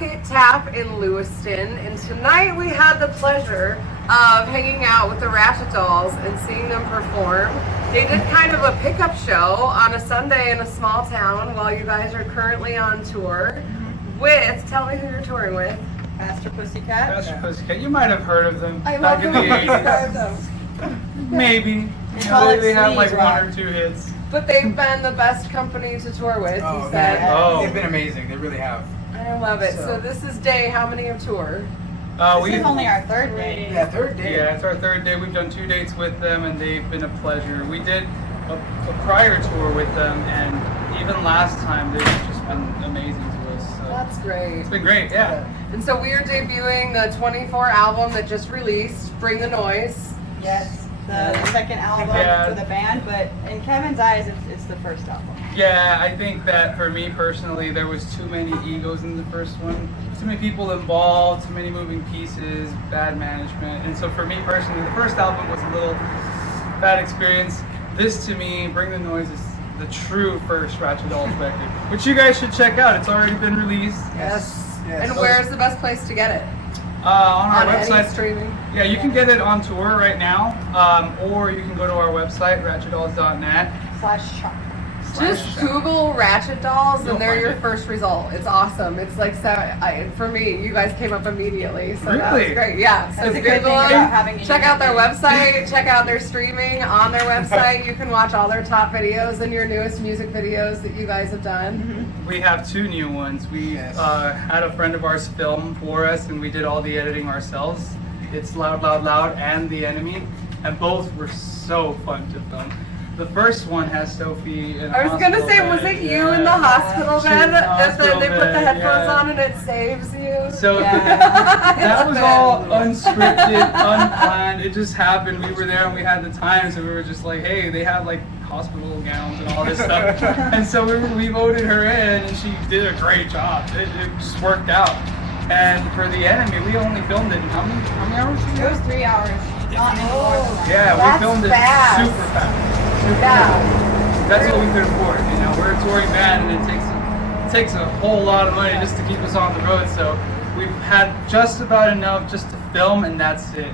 Rocket Tap in Lewiston, and tonight we had the pleasure of hanging out with the Ratchet dolls and seeing them perform. They did kind of a pickup show on a Sunday in a small town while you guys are currently on tour with, tell me who you're touring with. Master Pussycat. Master Pussycat. You might have heard of them. I back love in them. the 80s. Heard them. Maybe. You call know, it they have like sleaze one or rock. two hits. But they've been the best company to tour with, Oh, he said. Oh. They've been amazing. They really have. I love it. So this is day, how many of tour? This is only our third day. Yeah, third day. Yeah, it's our third day. We've done 2 dates with them, and they've been a pleasure. We did a prior tour with them, and even last time they've just been amazing to us. So That's great. it's been great. Yeah. And so we are debuting the 24 album that just released, Bring the Noise. Yes, the second album Yeah. for the band, but in Kevin's eyes, it's the first album. Yeah, I think that for me personally, there was too many egos in the first one. Too many people involved, too many moving pieces, bad management. And so for me personally, the first album was a little bad experience. This to me, Bring the Noise, is the true first Ratchet Dolls record, which you guys should check out. It's already been released. Yes. Yes. And where's the best place to get it? On our On any website. streaming? Yeah, you can get it on tour right now, or you can go to our website, ratchetdolls.net. /shop. Just Google Ratchet Dolls You'll and they're find your it. first result. It's awesome. It's like, for me, you guys came up immediately. So that was Really? great. Yeah. So That's a good Google thing them, about having a check out their unique website, check out their streaming on their website. You can watch all their top videos and your newest music videos that you guys have done. We have 2 new ones. We Yes. had a friend of ours film for us, and we did all the editing ourselves. It's Loud, Loud, Loud and The Enemy, and both were so fun to film. The first one has Sophie in a I was gonna hospital say, bed. was it you in the Yeah. hospital She was bed in the that hospital they put the bed, headphones yeah. on and it saves you? So Yeah. that was all unscripted, unplanned. It just happened. We were there and we had the time, so we were just like, hey, they have like hospital gowns and all this stuff. And so we voted her in, and she did a great job. It just worked out. And for The Enemy, we only filmed it in how many hours? It was 3 hours. Not any more than that. Yeah, That's we filmed it fast. super fast. Super Yeah. fast. That's what we could afford. You know, we're a touring band, and it takes a whole lot of money just to keep us on the road. So we've had just about enough just to film, and that's it.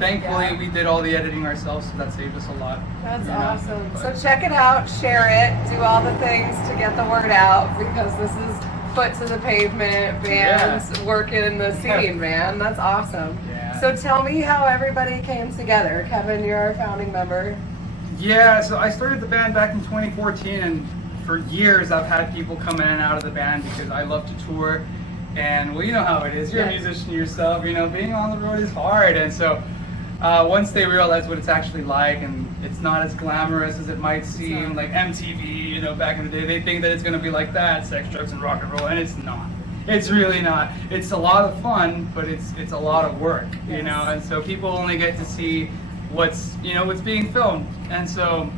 Thankfully, Yeah. we did all the editing ourselves, so that saved us a lot. That's you know, awesome. but- So check it out, share it, do all the things to get the word out because this is foot to the pavement bands working in the scene, man. That's awesome. Yeah. So tell me how everybody came together. Kevin, you're our founding member. Yeah, so I started the band back in 2014, and for years I've had people come in and out of the band because I love to tour. And well, you know how it is. You're Yes. a musician yourself. You know, being on the road is hard. And so once they realize what it's actually like, and it's not as glamorous as it might seem, like MTV, you know, back in the day, they think that it's going to be like that, sex, drugs, and rock and roll, and it's not. It's really not. It's a lot of fun, but it's a lot of work, you know. And so people only get to see what's being filmed. And so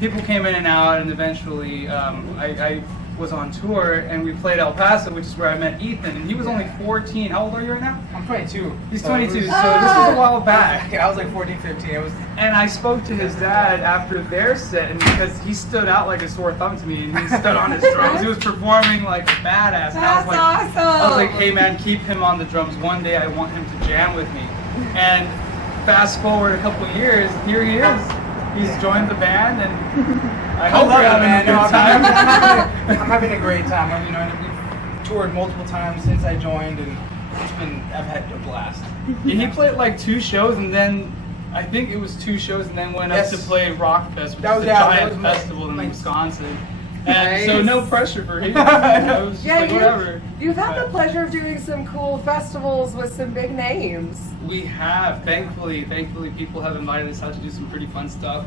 people came in and out, and eventually I was on tour, and we played El Paso, which is where I met Ethan, and he was only 14. How old are you right now? I'm 22. He's So it 22, was- so this was a while back. I was like 14, 15. It was. And I spoke to his dad after their set, and because he stood out like a sore thumb to me, and he stood on his drums. He was performing like a badass. And I was like, That's awesome. I was like, hey man, keep him on the drums. One day I want him to jam with me. And fast forward a couple years, here he is. He's joined the band, and I hope love you're it, having man. a good No, time. I'm having a great time. I mean, we've toured multiple times since I joined, and I've had a blast. And he played like 2 shows, and then I think it was 2 shows, and then went up Yes. to play Rock Fest, which That is was- a yeah, that giant was my- festival in my- Wisconsin. And so Nice. no pressure for him. You know, it was just Yeah, like whatever. you've had the But pleasure of doing some cool festivals with some big names. we have, thankfully, people have invited us out to do some pretty fun stuff.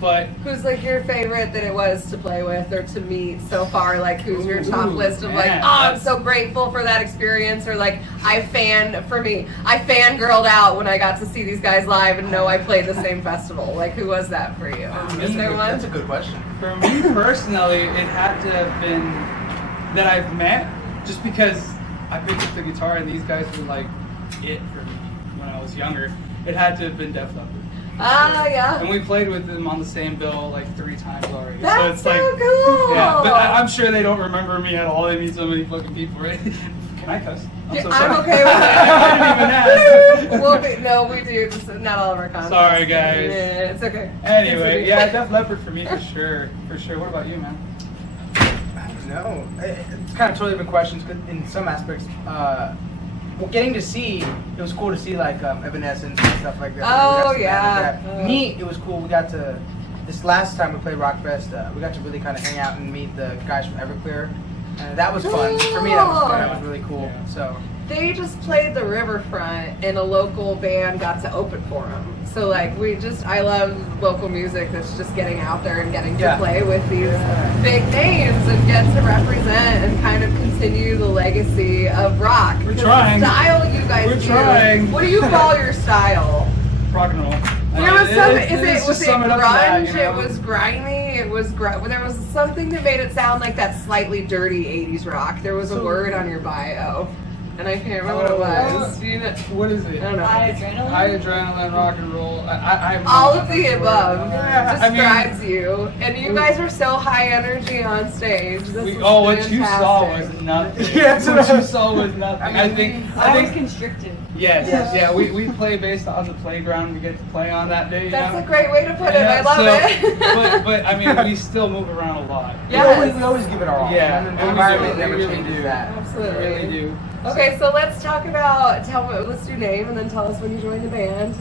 But Who's like your favorite that it was to play with or to meet so far? Like who's your top Ooh, list of man, like, oh, I'm that's- so grateful for that experience, or like I fangirled out when I got to see these guys live and know I played the same festival. Like who was that for you? Is there one? That's a good question. for me personally, it had to have been that I've met, just because I picked up the guitar and these guys were like it for me when I was younger. It had to have been Def Leppard. Ah, yeah. And we played with them on the same bill like 3 times already. So That's it's so like, cool. yeah, but I'm sure they don't remember me at all. They meet so many fucking people, right? Can I cuss? Yeah, so I'm sorry. okay with I didn't even ask. no, we do. Just not all of our content. Sorry, guys. Yeah, it's okay. Anyway, yeah, Def Leppard for me for sure. For sure. What about you, man? I don't know. It's kind of totally different questions 'cause in some aspects. Well, getting to see, it was cool to see like Evanescence and stuff like that. Oh, We got some yeah. bands like that. Me, it was cool. We got to, this last time we played Rockfest, we got to really kind of hang out and meet the guys from Everclear. And that was fun. For me, that was fun. That was really cool. So. They just played the riverfront and a local band got to open for them. So like I love local music that's just getting out there and getting to play with these big names and get to represent and kind of continue the legacy of rock. We're Because trying. The style you guys We're do. trying. What do you call your style? Rock and roll. There was some. Let's Was it just sum it up to grunge? that, you know? It was grimy. It was there was something that made it sound like that slightly dirty '80s rock. There was a word on your bio, and I can't remember what it was. Do you know? What is it? I don't know. High adrenaline. High adrenaline, rock and roll. I All of the above Yeah, I mean- describes you, and you guys are so high energy on stage. This was what you saw fantastic. was nothing. Yeah, what you saw was nothing. I think. I was constricted. Yes. Yes. Yeah. We play based on the playground we get to play on that day. You That's know? a great way to put it. Yeah, I love it. but I mean, we still move around a lot. Yes. We always give it our all. Yeah, And and the we environment do, never we really changes do. that. Absolutely. We really do. Okay, so let's talk about. Let's do name and then tell us when you joined the band.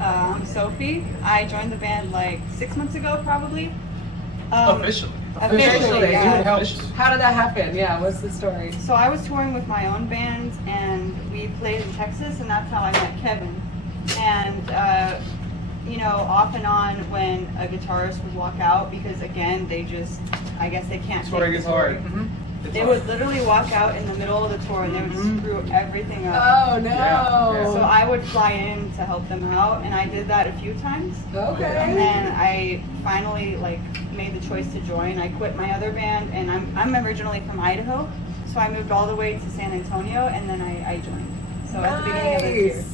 I'm Sophie. I joined the band like 6 months ago, probably. Officially. Officially, yeah. It helps. How did that happen? Yeah, what's the story? So I was touring with my own band, and we played in Texas, and that's how I met Kevin. And off and on, when a guitarist would walk out, because again, I guess they can't. Touring take is the hard. touring. It's They hard. would literally walk out in the middle of the tour, and they would Mhm. screw everything up. Oh no. Yeah. So I would fly in to help them out, and I did that a few times. And Okay. then I finally made the choice to join. I quit my other band, and I'm originally from Idaho, so I moved all the way to San Antonio, and then I joined. So at the beginning of this year. Nice.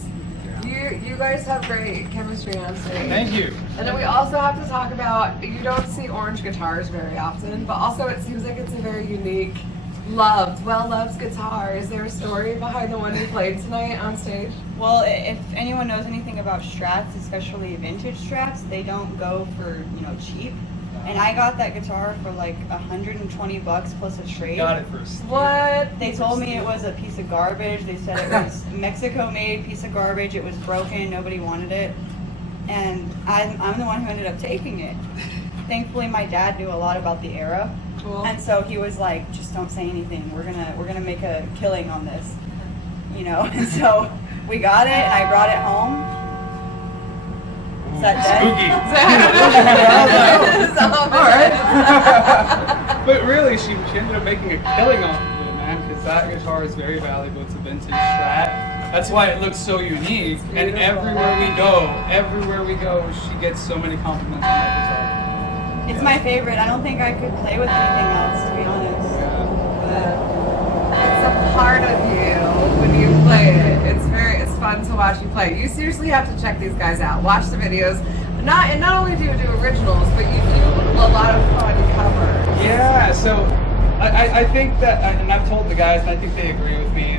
You guys have great chemistry on stage. Thank you. And then we also have to talk about, you don't see orange guitars very often, but also it seems like it's a very unique, well-loved guitar. Is there a story behind the one you played tonight on stage? Well, if anyone knows anything about Strats, especially vintage Strats, they don't go for cheap. And I got that guitar for like $120 plus a trade. Got it first. What? They told me it was a piece of garbage. They said it was Mexico-made piece of garbage. It was broken. Nobody wanted it, and I'm the one who ended up taking it. Thankfully, my dad knew a lot about the era, Cool. and so he was like, "Just don't say anything. We're gonna make a killing on this," And so we got it, and I brought it home. Is that dead? Spooky. But really, she ended up making a killing off of it, man, because that guitar is very valuable. It's a vintage Strat. That's why it looks so unique. And everywhere we go, she gets so many compliments on that guitar. It's my favorite. I don't think I could play with anything else, to be honest. It's a part of you when you play it. It's fun to watch you play. You seriously have to check these guys out. Watch the videos. And not only do you do originals, but you do a lot of fun covers. Yeah, so I think that, and I've told the guys, and I think they agree with me,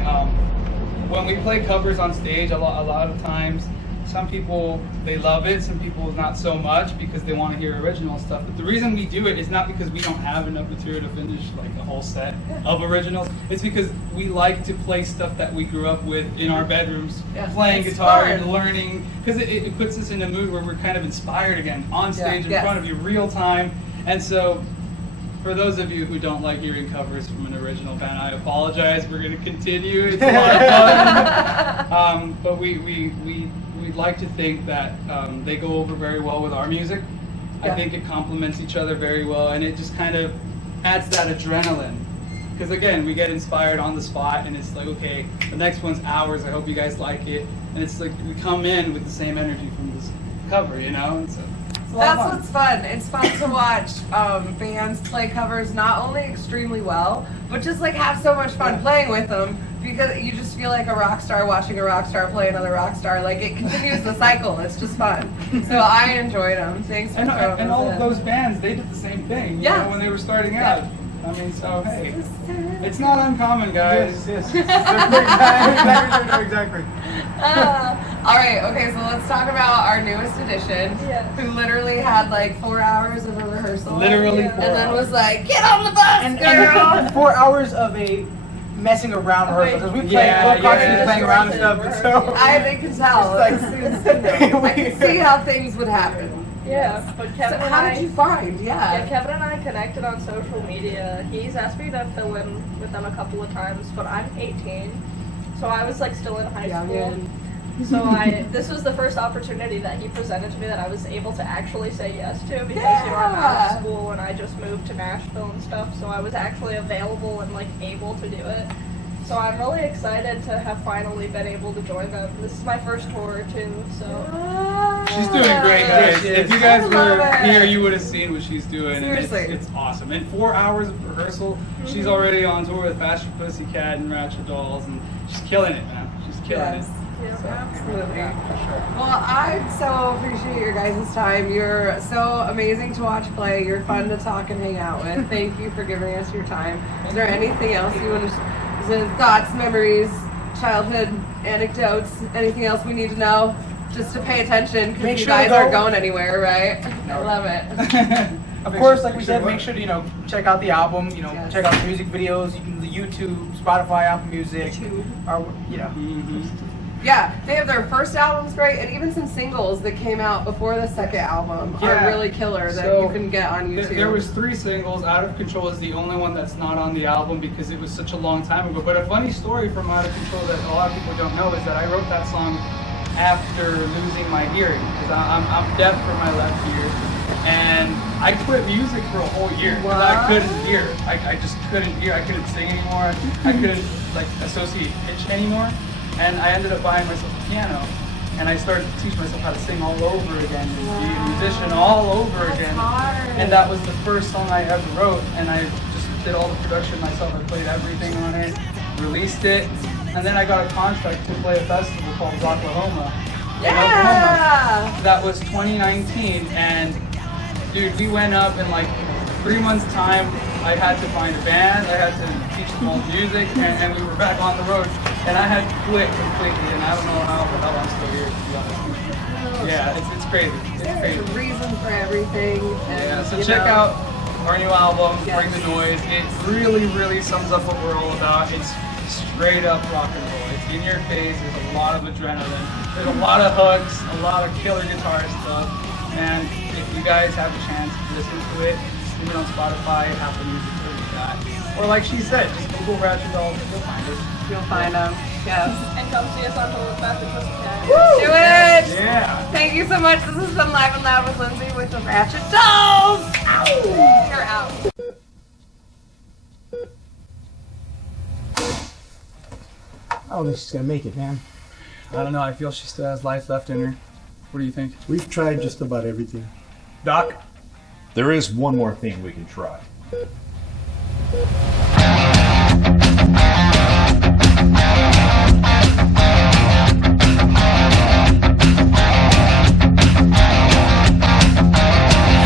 when we play covers on stage, a lot of times, some people, they love it, some people not so much because they want to hear original stuff. But the reason we do it is not because we don't have enough material to finish like a whole set of originals. It's because we like to play stuff that we grew up with in our bedrooms, playing it's guitar fun. and learning, because it puts us in a mood where we're kind of inspired again, on stage in front of you, real time. And so, for those of you who don't like hearing covers from an original band, I apologize. We're going to continue. It's a lot of fun. But we'd like to think that they go over very well with our music. I think it complements each other very well, and it just kind of adds that adrenaline. Because again, we get inspired on the spot, and it's like, okay, the next one's ours. I hope you guys like it. And it's like we come in with the same energy from this cover, And so, That's what's fun. It's fun to watch bands play covers not only extremely well, but just have so much fun playing with them. because you just feel like a rock star watching a rock star play another rock star. Like it continues the cycle. It's just fun. So I enjoyed them. Thanks for And all of those bands, they did the same thing. You know, when they were starting out. I mean, so hey, it's not uncommon, guys. Yes. Exactly. All right, okay, so let's talk about our newest addition, who literally had like 4 hours of a rehearsal. Literally 4 And then hours. was like, get on the bus, girl! And 4 hours of a messing around rehearsal. Because we played constantly playing around and stuff. And so They can tell. I can see how things would happen. Yeah, but Kevin So and how did you find? Yeah, Kevin and I connected on social media. He's asked me to fill in with them a couple of times, but I'm 18, so I was like still in high school. So this was the first opportunity that he presented to me that I was able to actually say yes to, because you know, I'm out of school and I just moved to Nashville and stuff, so I was actually available and like able to do it. So I'm really excited to have finally been able to join them. This is my first tour too, so. She's doing great, guys. Yes, If you guys were here, you would have seen what she's doing. Seriously. And it's awesome. In 4 hours of rehearsal, she's already on tour with Faster Pussycat and Ratchet Dolls, and she's killing it, man. She's killing it. Yeah. So, Absolutely. yeah, for sure. Well, I so appreciate your guys' time. You're so amazing to watch play. You're fun to talk and hang out with. Thank you for giving us your time. Is there anything else you want to thoughts, memories, childhood anecdotes, anything else we need to know? Just to pay attention, because Make you sure to guys go- aren't going anywhere, right? I love it. Of course, like we said, make sure to check out the album. Yes. Check out the music videos. You can do YouTube, Spotify, Apple Music, or Yeah, they have their first album's great, and even some singles that came out before the second album are really killer that So, you can get on YouTube. There was 3 singles. Out of Control is the only one that's not on the album because it was such a long time ago. But a funny story from Out of Control that a lot of people don't know is that I wrote that song after losing my hearing, because I'm deaf for my left ear, and I quit music for a whole year because I couldn't hear. I just couldn't hear. I couldn't sing anymore. I couldn't like associate pitch anymore. And I ended up buying myself a piano, and I started to teach myself how to sing all over again, and be a musician all over again. And that was the first song I ever wrote, and I just did all the production myself. I played everything on it, released it, and then I got a contract to play a festival called Rocklahoma in Oklahoma. That was 2019, and dude, we went up in like 3 months' time. I had to find a band, I had to teach them all music, and we were back on the road. And I had quit completely, and I don't know how the hell I'm still here, to be honest with you. Yeah, it's crazy. It's crazy. There's a reason for everything. And, Yeah, so you check know, out our new album, Bring the Noise. It really, really sums up what we're all about. It's straight up rock and roll. It's in your face, there's a lot of adrenaline, there's a lot of hugs, a lot of killer guitar stuff. And if you guys have a chance to listen to it, stream it on Spotify, Apple Music, whatever you got. Or like she said, just Google Ratchet Dolls and you'll find us. You'll find them. Yes. And come see us on tour with Faster Pussycat. Do it! Yeah. Thank you so much. This has been Live and Loud with Lindsay with the Ratchet Dolls. Ow! You're out. I don't think she's gonna make it, man. I don't know, I feel she still has life left in her. What do you think? We've tried just about everything. Doc? There is one more thing we can try.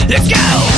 Let's go!